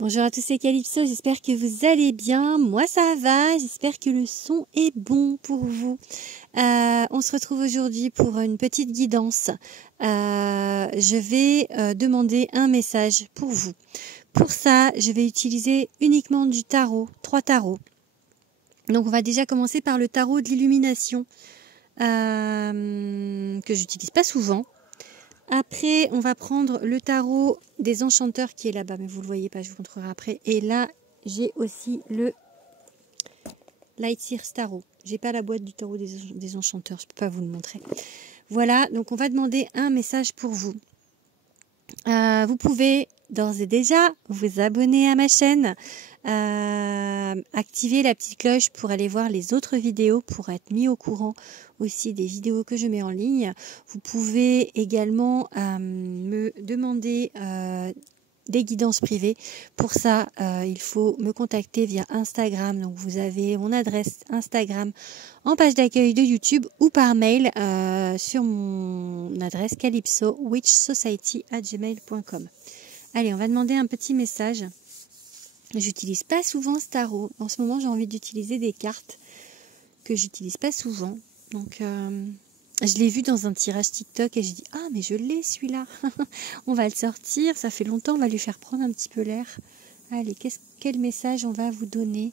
Bonjour à tous, c'est Calypso, j'espère que vous allez bien. Moi ça va, j'espère que le son est bon pour vous. On se retrouve aujourd'hui pour une petite guidance. Je vais demander un message pour vous. Pour ça, je vais utiliser uniquement du tarot, 3 tarots. Donc on va déjà commencer par le tarot de l'illumination, que j'utilise pas souvent. Après, on va prendre le tarot des enchanteurs qui est là-bas, mais vous le voyez pas, je vous montrerai après. Et là, j'ai aussi le Light Years Tarot. J'ai pas la boîte du tarot des enchanteurs, je peux pas vous le montrer. Voilà, donc on va demander un message pour vous. Vous pouvez d'ores et déjà vous abonner à ma chaîne, activer la petite cloche pour aller voir les autres vidéos, pour être mis au courant aussi des vidéos que je mets en ligne. Vous pouvez également me demander des guidances privées. Pour ça, il faut me contacter via Instagram. Donc vous avez mon adresse Instagram en page d'accueil de YouTube ou par mail sur mon adresse calypso-witchsociety@gmail.com. Allez, on va demander un petit message. J'utilise pas souvent ce tarot. En ce moment, j'ai envie d'utiliser des cartes que j'utilise pas souvent. Donc, je l'ai vu dans un tirage TikTok et je dis ah mais je l'ai celui-là. On va le sortir. Ça fait longtemps. On va lui faire prendre un petit peu l'air. Allez, quel message on va vous donner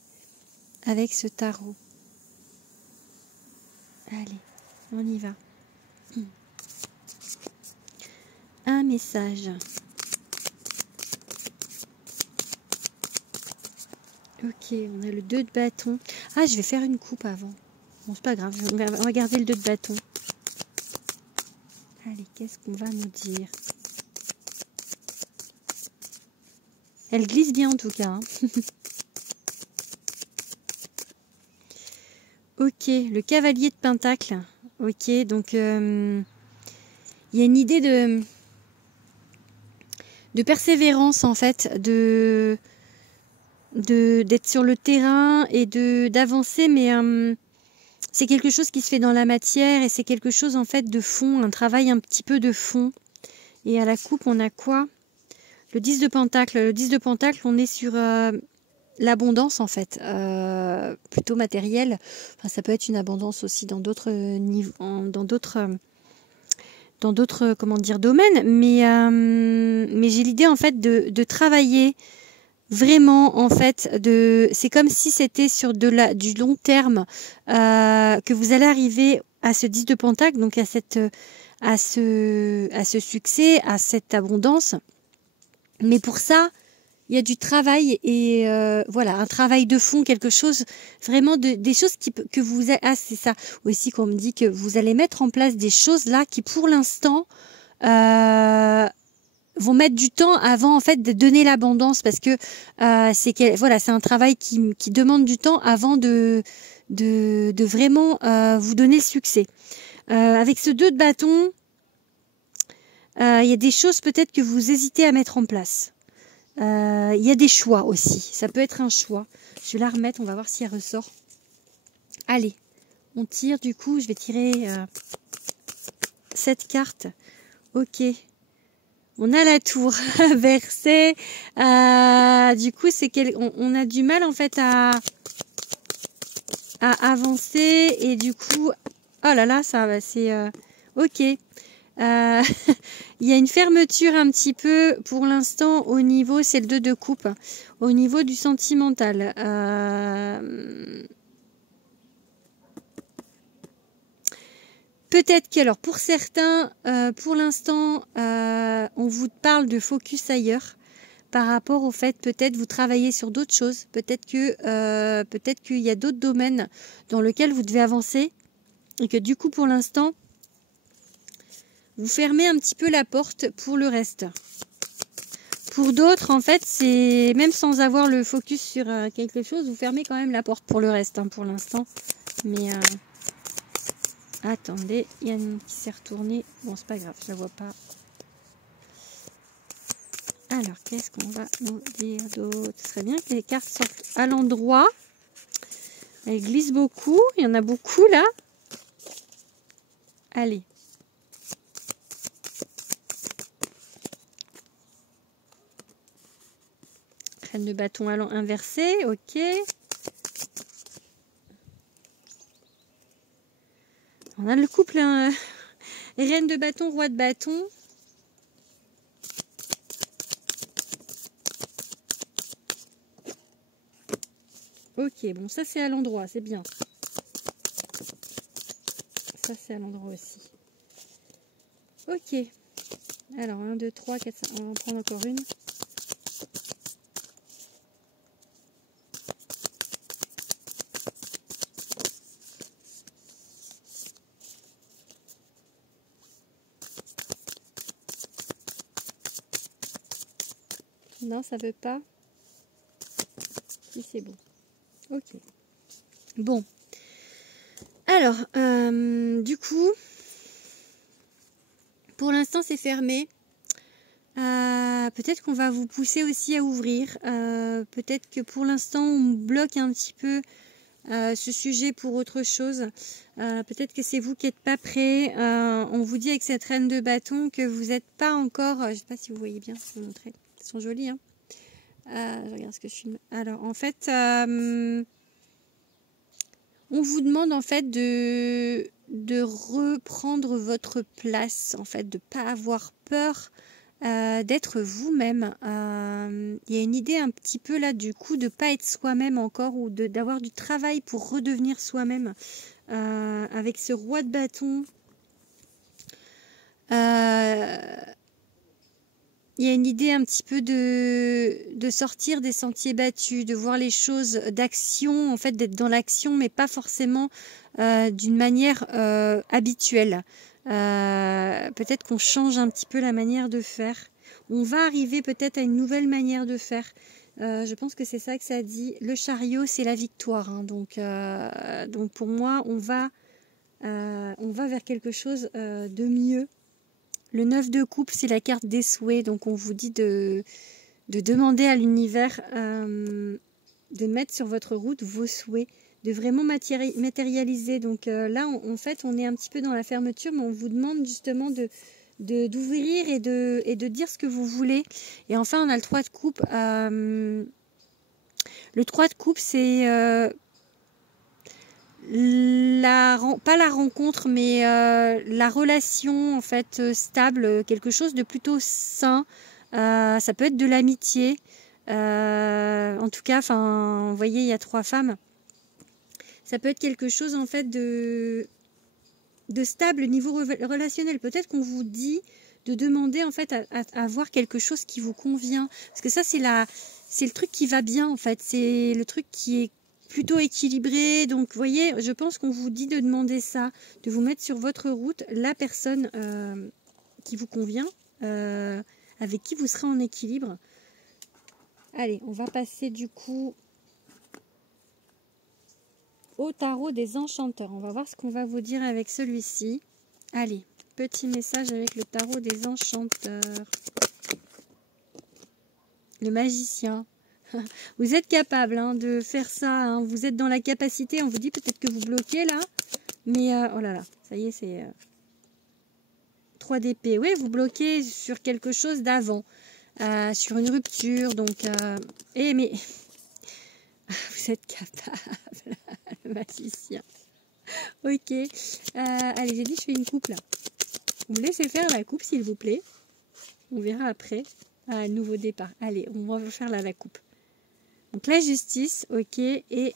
avec ce tarot? Allez, on y va. Un message. Ok, on a le 2 de bâton. Ah, je vais faire une coupe avant. Bon, c'est pas grave, on va garder le 2 de bâton. Allez, qu'est-ce qu'on va nous dire? Elle glisse bien en tout cas. Hein. Ok, le cavalier de pentacle. Ok, donc il y a une idée de persévérance en fait, d'être sur le terrain et d'avancer, mais c'est quelque chose qui se fait dans la matière et c'est quelque chose en fait de fond, un travail un petit peu de fond. Et à la coupe, on a quoi? Le 10 de pentacle. Le 10 de pentacle, on est sur l'abondance en fait, plutôt matérielle. Enfin, ça peut être une abondance aussi dans d'autres niveaux, dans d'autres comment dire domaines. Mais j'ai l'idée en fait de travailler vraiment en fait c'est comme si c'était sur du long terme que vous allez arriver à ce 10 de pentacle, donc à ce succès, à cette abondance. Mais pour ça, il y a du travail et voilà, un travail de fond, quelque chose vraiment des choses que vous c'est ça aussi qu'on me dit que vous allez mettre en place des choses là qui pour l'instant vont mettre du temps avant en fait de donner l'abondance parce que c'est un travail qui demande du temps avant de vraiment vous donner le succès. Avec ce 2 de bâton, il y a des choses peut-être que vous hésitez à mettre en place. Il y a des choix aussi. Ça peut être un choix. Je vais la remettre, on va voir si elle ressort. Allez, on tire du coup. Je vais tirer cette carte. Ok. On a la tour inversée. Du coup, c'est on a du mal en fait à avancer. Et du coup, oh là là, ça va, c'est ok. Il y a une fermeture un petit peu pour l'instant au niveau, c'est le 2 de coupe, au niveau du sentimental. Peut-être que, alors pour certains, pour l'instant, on vous parle de focus ailleurs par rapport au fait, peut-être vous travaillez sur d'autres choses, peut-être qu'il y a d'autres domaines dans lesquels vous devez avancer et que du coup pour l'instant, vous fermez un petit peu la porte pour le reste. Pour d'autres, en fait, c'est même sans avoir le focus sur quelque chose, vous fermez quand même la porte pour le reste, hein, pour l'instant. Mais attendez, il y a une qui s'est retournée. Bon, c'est pas grave, je la vois pas. Alors, qu'est-ce qu'on va nous dire d'autre? Ce serait bien que les cartes sortent à l'endroit. Elles glissent beaucoup, il y en a beaucoup là. Allez. Reine de bâton inversée, ok. On a le couple, hein, Reine de bâton, Roi de bâton. Ok, bon, ça c'est à l'endroit, c'est bien. Ça c'est à l'endroit aussi. Ok. Alors, 1, 2, 3, 4, 5. On va en prendre encore une. Non, ça veut pas. Si, c'est bon. Ok. Bon. Alors, du coup, pour l'instant, c'est fermé. Peut-être qu'on va vous pousser aussi à ouvrir. Peut-être que pour l'instant, on bloque un petit peu ce sujet pour autre chose. Peut-être que c'est vous qui n'êtes pas prêt. On vous dit avec cette reine de bâton que vous n'êtes pas encore... je ne sais pas si vous voyez bien, je vais vous montrer. Elles sont jolies, hein. Je regarde ce que je filme. Alors, en fait, on vous demande en fait de reprendre votre place, en fait, de ne pas avoir peur d'être vous-même. Il y a une idée un petit peu là du coup de ne pas être soi-même encore ou d'avoir du travail pour redevenir soi-même avec ce roi de bâton. Il y a une idée un petit peu de sortir des sentiers battus, de voir les choses d'action, en fait d'être dans l'action, mais pas forcément d'une manière habituelle. Peut-être qu'on change un petit peu la manière de faire. On va arriver peut-être à une nouvelle manière de faire. Je pense que c'est ça que ça dit. Le chariot, c'est la victoire, hein. Donc pour moi, on va vers quelque chose de mieux. Le 9 de coupe, c'est la carte des souhaits. Donc, on vous dit de demander à l'univers de mettre sur votre route vos souhaits, de vraiment matérialiser. Donc là, en fait, on est un petit peu dans la fermeture, mais on vous demande justement d'ouvrir et de dire ce que vous voulez. Et enfin, on a le 3 de coupe. Le 3 de coupe, c'est... pas la rencontre, mais la relation en fait stable, quelque chose de plutôt sain. Ça peut être de l'amitié. En tout cas, enfin, vous voyez, il y a 3 femmes. Ça peut être quelque chose en fait de stable au niveau relationnel. Peut-être qu'on vous dit de demander en fait à avoir quelque chose qui vous convient. Parce que ça, c'est le truc qui va bien en fait. C'est le truc qui est plutôt équilibré. Donc, vous voyez, je pense qu'on vous dit de demander ça, de vous mettre sur votre route la personne qui vous convient, avec qui vous serez en équilibre. Allez, on va passer du coup au tarot des enchanteurs. On va voir ce qu'on va vous dire avec celui-ci. Allez, petit message avec le tarot des enchanteurs. Le magicien. Vous êtes capable hein, de faire ça. Hein. Vous êtes dans la capacité. On vous dit peut-être que vous bloquez là. Mais oh là là, ça y est, c'est 3 d'épée. Oui, vous bloquez sur quelque chose d'avant. Sur une rupture. Donc, mais vous êtes capable. Le magicien. Ok. Allez, j'ai dit je fais une coupe là. Vous me laissez faire la coupe s'il vous plaît. On verra après. Nouveau départ. Allez, on va faire là la coupe. Donc la justice, ok, et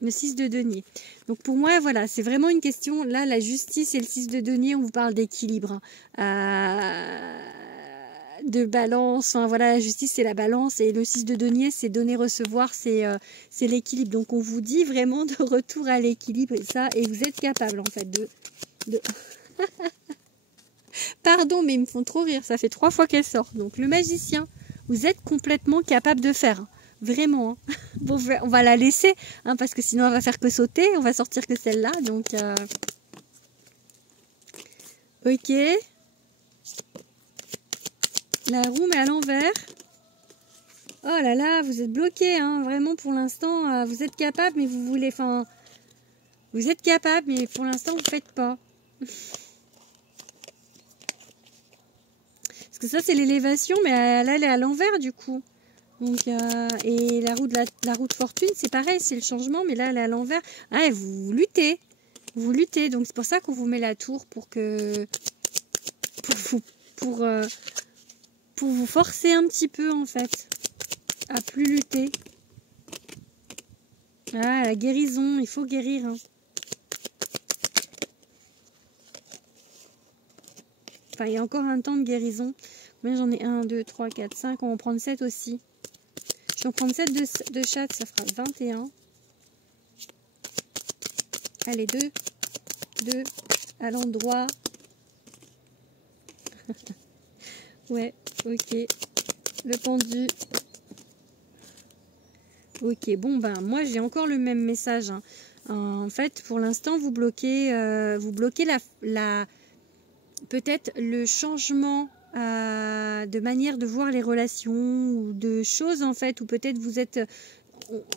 le 6 de denier. Donc pour moi, voilà, c'est vraiment une question. Là, la justice et le 6 de denier, on vous parle d'équilibre. De balance. Enfin, voilà, la justice, c'est la balance. Et le 6 de denier, c'est donner-recevoir, c'est l'équilibre. Donc on vous dit vraiment de retour à l'équilibre. Et vous êtes capable, en fait, de... Pardon, mais ils me font trop rire. Ça fait 3 fois qu'elle sort. Donc le magicien, vous êtes complètement capable de faire. Vraiment. Hein. Bon, on va la laisser, hein, parce que sinon elle va faire que sauter. On va sortir que celle-là. Donc, ok. La roue, mais à l'envers. Oh là là, vous êtes bloqué. Hein. Vraiment, pour l'instant, vous êtes capable, mais vous voulez... Enfin, vous êtes capable, mais pour l'instant, vous ne faites pas. que ça, c'est l'élévation, mais là, elle est à l'envers, du coup. Donc, et la roue de fortune, c'est pareil, c'est le changement, mais là, elle est à l'envers. Ah, et vous luttez. Vous luttez. Donc, c'est pour ça qu'on vous met la tour, pour vous forcer un petit peu, en fait, à plus lutter. Ah, la guérison, il faut guérir, hein. Enfin, il y a encore un temps de guérison. Mais j'en ai 1, 2, 3, 4, 5. On va en prendre 7 aussi. Je vais en prendre 7 de chatte, ça fera 21. Allez, 2 à l'endroit. Ouais, ok. Le pendu. Ok, bon, ben, moi, j'ai encore le même message, hein. En fait, pour l'instant, vous bloquez peut-être le changement de manière de voir les relations ou de choses, en fait, ou peut-être vous êtes...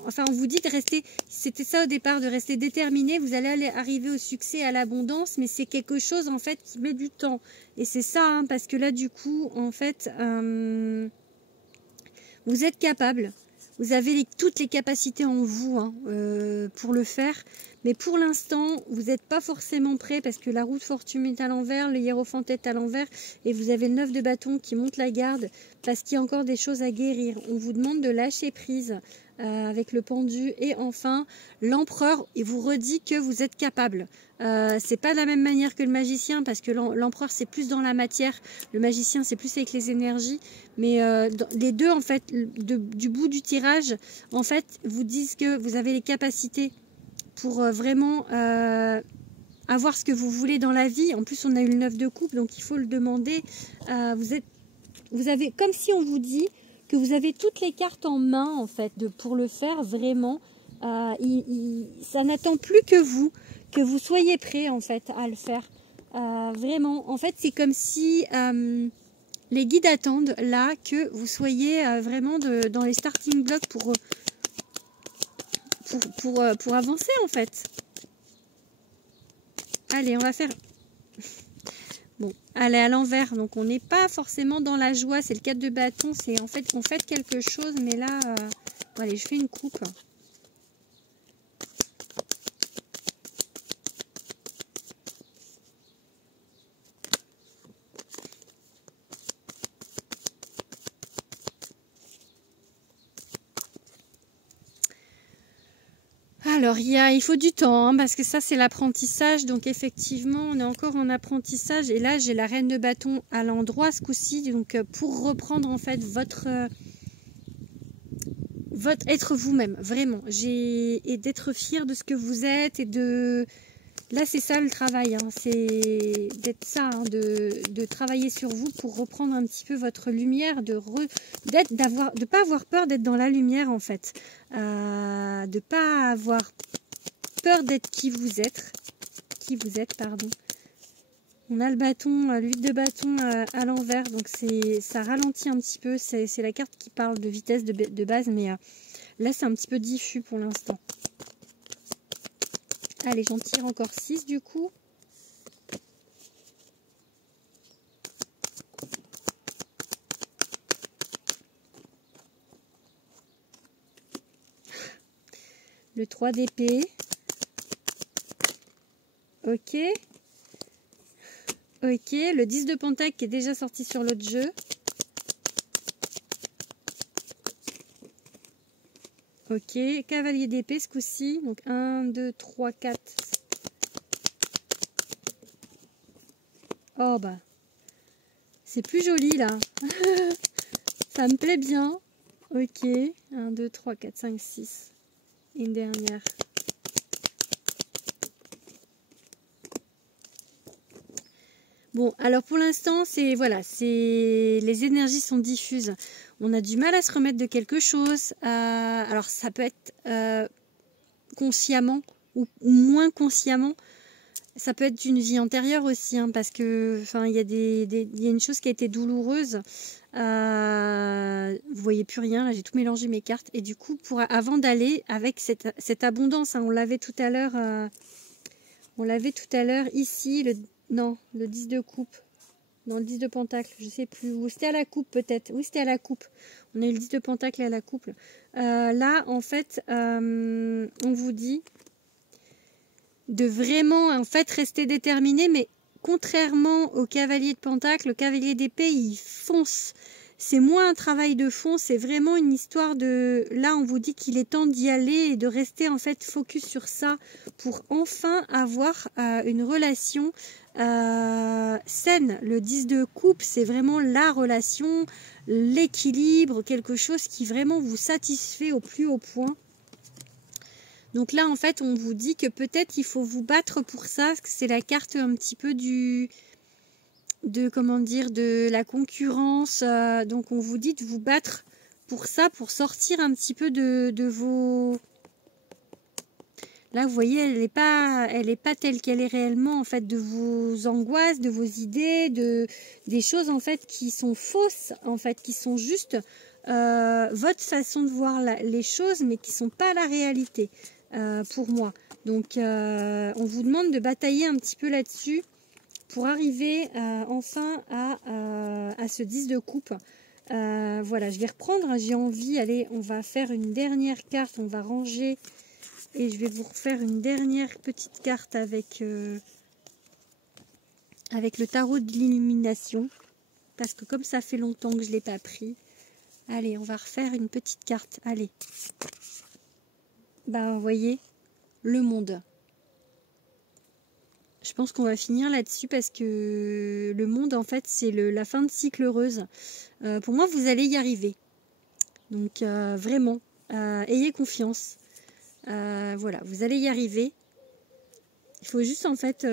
Enfin, on vous dit de rester, c'était ça au départ, de rester déterminé, vous allez arriver au succès, à l'abondance, mais c'est quelque chose, en fait, qui met du temps. Et c'est ça, hein, parce que là, du coup, en fait, vous êtes capable. Vous avez toutes les capacités en vous, hein, pour le faire. Mais pour l'instant, vous n'êtes pas forcément prêt parce que la roue de fortune est à l'envers, le hiérophant est à l'envers et vous avez le 9 de bâton qui monte la garde parce qu'il y a encore des choses à guérir. On vous demande de lâcher prise avec le pendu et enfin l'empereur vous redit que vous êtes capable. C'est pas de la même manière que le magicien parce que l'empereur c'est plus dans la matière, le magicien c'est plus avec les énergies, mais les deux en fait du bout du tirage en fait vous disent que vous avez les capacités pour vraiment avoir ce que vous voulez dans la vie. En plus on a eu le 9 de coupe donc il faut le demander. Vous avez comme si on vous dit que vous avez toutes les cartes en main en fait pour le faire vraiment. Ça n'attend plus que vous soyez prêt en fait à le faire. Vraiment, en fait c'est comme si les guides attendent là que vous soyez vraiment dans les starting blocks pour avancer en fait. Allez, on va faire... Bon, allez à l'envers, donc on n'est pas forcément dans la joie, c'est le 4 de bâton, c'est en fait on fait quelque chose, mais là, bon, allez, je fais une coupe. Alors, il faut du temps, hein, parce que ça, c'est l'apprentissage. Donc, effectivement, on est encore en apprentissage. Et là, j'ai la reine de bâton à l'endroit ce coup-ci. Donc, pour reprendre, en fait, votre être vous-même, vraiment. Et d'être fier de ce que vous êtes. Et de... Là, c'est ça le travail. Hein, c'est d'être ça, hein, de travailler sur vous pour reprendre un petit peu votre lumière. De pas avoir peur d'être dans la lumière, en fait. De pas avoir peur d'être qui vous êtes, pardon. On a le bâton, l'huile de bâton à l'envers, donc ça ralentit un petit peu. C'est la carte qui parle de vitesse de base, mais là c'est un petit peu diffus pour l'instant. Allez, j'en tire encore 6 du coup. Le 3 d'épée. Ok. Ok. Le 10 de pentacle qui est déjà sorti sur l'autre jeu. Ok. Cavalier d'épée ce coup-ci. Donc 1, 2, 3, 4. Oh bah. C'est plus joli là. Ça me plaît bien. Ok. 1, 2, 3, 4, 5, 6. Une dernière. Bon, alors pour l'instant, les énergies sont diffuses. On a du mal à se remettre de quelque chose. Alors ça peut être consciemment ou moins consciemment. Ça peut être d'une vie antérieure aussi, hein, parce que, enfin, il y a une chose qui a été douloureuse. Vous voyez plus rien, là j'ai tout mélangé mes cartes. Et du coup, avant d'aller avec cette abondance, hein, on l'avait tout à l'heure ici, le 10 de coupe. dans le 10 de Pentacle, je sais plus, ou c'était à la coupe peut-être, oui c'était à la coupe, on a eu le 10 de Pentacle à la coupe. Là en fait, on vous dit de vraiment en fait rester déterminé, mais contrairement au cavalier de Pentacle, le cavalier d'épée il fonce. C'est moins un travail de fond, c'est vraiment une histoire de... Là, on vous dit qu'il est temps d'y aller et de rester en fait focus sur ça pour enfin avoir une relation saine. Le 10 de coupe, c'est vraiment la relation, l'équilibre, quelque chose qui vraiment vous satisfait au plus haut point. Donc là, en fait, on vous dit que peut-être il faut vous battre pour ça, parce que c'est la carte un petit peu de la concurrence. Donc on vous dit de vous battre pour ça, pour sortir un petit peu de vos... Là, vous voyez, elle est pas telle qu'elle est réellement, en fait, de vos angoisses, de vos idées, des choses, en fait, qui sont fausses, en fait, qui sont juste votre façon de voir les choses, mais qui sont pas la réalité, pour moi. Donc, on vous demande de batailler un petit peu là-dessus pour arriver enfin à ce 10 de coupe. Voilà, je vais reprendre, j'ai envie, allez, on va faire une dernière carte, on va ranger et je vais vous refaire une dernière petite carte avec le tarot de l'illumination, parce que comme ça fait longtemps que je ne l'ai pas pris, allez, on va refaire une petite carte, allez. Bah, vous voyez, le monde. Je pense qu'on va finir là-dessus parce que le monde, en fait, c'est la fin de cycle heureuse. Pour moi, vous allez y arriver. Donc, vraiment, ayez confiance. Voilà, vous allez y arriver. Il faut juste, en fait,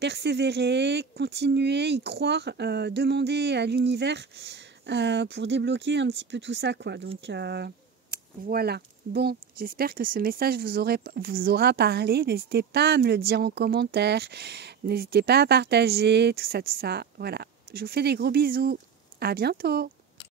persévérer, continuer, y croire, demander à l'univers pour débloquer un petit peu tout ça, quoi. Donc, voilà. Bon, j'espère que ce message vous aura parlé. N'hésitez pas à me le dire en commentaire. N'hésitez pas à partager, tout ça, tout ça. Voilà. Je vous fais des gros bisous. À bientôt.